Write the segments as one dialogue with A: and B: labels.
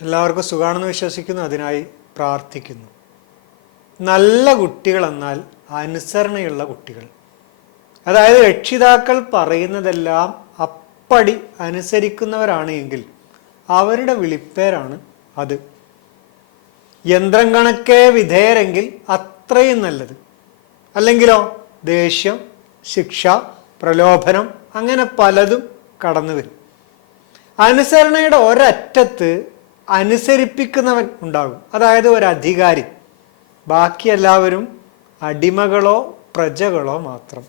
A: എല്ലാവർക്കും സുഖാണെന്ന് വിശ്വസിക്കുന്നു അതിനായി പ്രാർത്ഥിക്കുന്നു. നല്ല കുട്ടികൾ എന്നാൽ അനുസരണയുള്ള കുട്ടികൾ. അതായത് രക്ഷിതാക്കൾ പറയുന്നതെല്ലാം അപ്പടി അനുസരിക്കുന്നവരാണ് എങ്കിൽ അവരുടെ വിളിപ്പേരാണ് അത്. യന്ത്രം കണക്കെ വിധേയരെങ്കിൽ അത്രയും നല്ലത്. അല്ലെങ്കിലോ ദേഷ്യം ശിക്ഷ പ്രലോഭനം അങ്ങനെ പലതും കടന്നു വരും അനുസരണയുടെ ഒരറ്റത്ത് അനുസരിപ്പിക്കുന്നവൻ ഉണ്ടാകും. അതായത് ഒരു അധികാരി. ബാക്കി എല്ലാവരും അടിമകളോ പ്രജകളോ മാത്രം.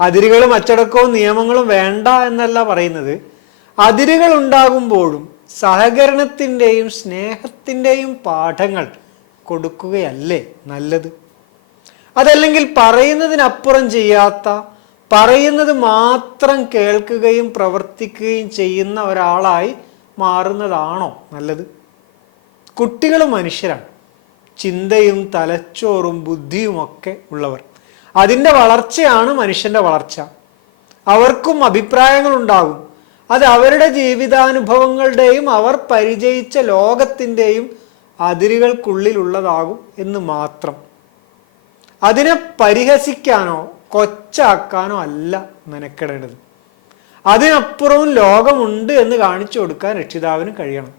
A: അതിരുകളും അച്ചടക്കവും നിയമങ്ങളും വേണ്ട എന്നല്ല പറയുന്നത്. അതിരുകൾ ഉണ്ടാകുമ്പോഴും സഹകരണത്തിന്റെയും സ്നേഹത്തിന്റെയും പാഠങ്ങൾ കൊടുക്കുകയല്ലേ നല്ലത്? അതല്ലെങ്കിൽ പറയുന്നതിനപ്പുറം ചെയ്യാത്ത പറയുന്നത് മാത്രം കേൾക്കുകയും പ്രവർത്തിക്കുകയും ചെയ്യുന്ന ഒരാളായി മാറുന്നതാണോ നല്ലത്? കുട്ടികൾ മനുഷ്യരാണ്. ചിന്തയും തലച്ചോറും ബുദ്ധിയുമൊക്കെ ഉള്ളവർ. അതിന്റെ വളർച്ചയാണ് മനുഷ്യന്റെ വളർച്ച. അവർക്കും അഭിപ്രായങ്ങളുണ്ടാകും. അത് അവരുടെ ജീവിതാനുഭവങ്ങളുടെയും അവർ പരിചയിച്ച ലോകത്തിന്റെയും അതിരുകൾക്കുള്ളിലുള്ളതാകും എന്ന് മാത്രം. അതിനെ പരിഹസിക്കാനോ കൊച്ചാക്കാനോ അല്ല മെനക്കെടേണ്ടത്. അതിനപ്പുറവും ലോകമുണ്ട് എന്ന് കാണിച്ചു കൊടുക്കാൻ രക്ഷിതാവിന് കഴിയണം.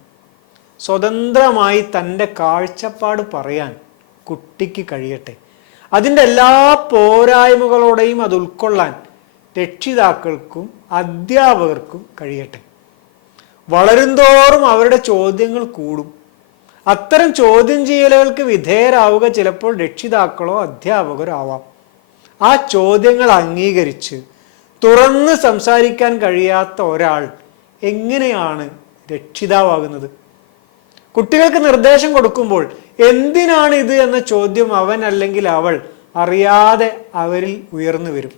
A: സ്വതന്ത്രമായി തന്റെ കാഴ്ചപ്പാട് പറയാൻ കുട്ടിക്ക് കഴിയട്ടെ. അതിന്റെ എല്ലാ പോരായ്മകളോടെയും അത് ഉൾക്കൊള്ളാൻ രക്ഷിതാക്കൾക്കും അധ്യാപകർക്കും കഴിയട്ടെ. വളരുംതോറും അവരുടെ ചോദ്യങ്ങൾ കൂടും. അത്തരം ചോദ്യം ചെയ്യലുകൾക്ക് വിധേയരാവുക ചിലപ്പോൾ രക്ഷിതാക്കളോ അധ്യാപകരോ ആവാം. ആ ചോദ്യങ്ങൾ അംഗീകരിച്ച് തുറന്ന് സംസാരിക്കാൻ കഴിയാത്ത ഒരാൾ എങ്ങനെയാണ് രക്ഷിതാവാകുന്നത്? കുട്ടികൾക്ക് നിർദ്ദേശം കൊടുക്കുമ്പോൾ എന്തിനാണ് ഇത് എന്ന ചോദ്യം അവൻ അല്ലെങ്കിൽ അവൾ അറിയാതെ അവരിൽ ഉയർന്നു വരും.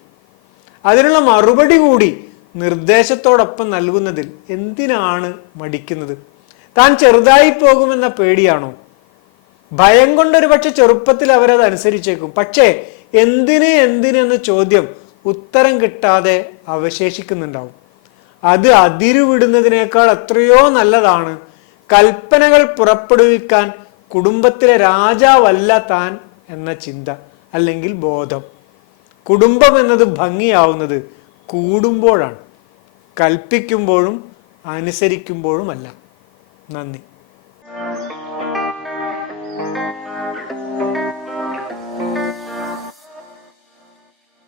A: അതിനുള്ള മറുപടി കൂടി നിർദ്ദേശത്തോടൊപ്പം നൽകുന്നതിൽ എന്തിനാണ് മടിക്കുന്നത്? താൻ ചെറുതായി പോകുമെന്ന പേടിയാണോ? ഭയം കൊണ്ടൊരു പക്ഷെ ചെറുപ്പത്തിൽ അവരത് അനുസരിച്ചേക്കും പക്ഷേ എന്തിന് എന്തിനെന്ന ചോദ്യം ഉത്തരം കിട്ടാതെ അവശേഷിക്കുന്നുണ്ടാവും. അത് അതിരുവിടുന്നതിനേക്കാൾ എത്രയോ നല്ലതാണ്. കൽപ്പനകൾ പുറപ്പെടുവിക്കാൻ കുടുംബത്തിലെ രാജാവല്ല താൻ എന്ന ചിന്ത അല്ലെങ്കിൽ ബോധം. കുടുംബം എന്നത് ഭംഗിയാവുന്നത് കൂടുമ്പോഴാണ്. കൽപ്പിക്കുമ്പോഴും അനുസരിക്കുമ്പോഴുമല്ല. നന്ദി.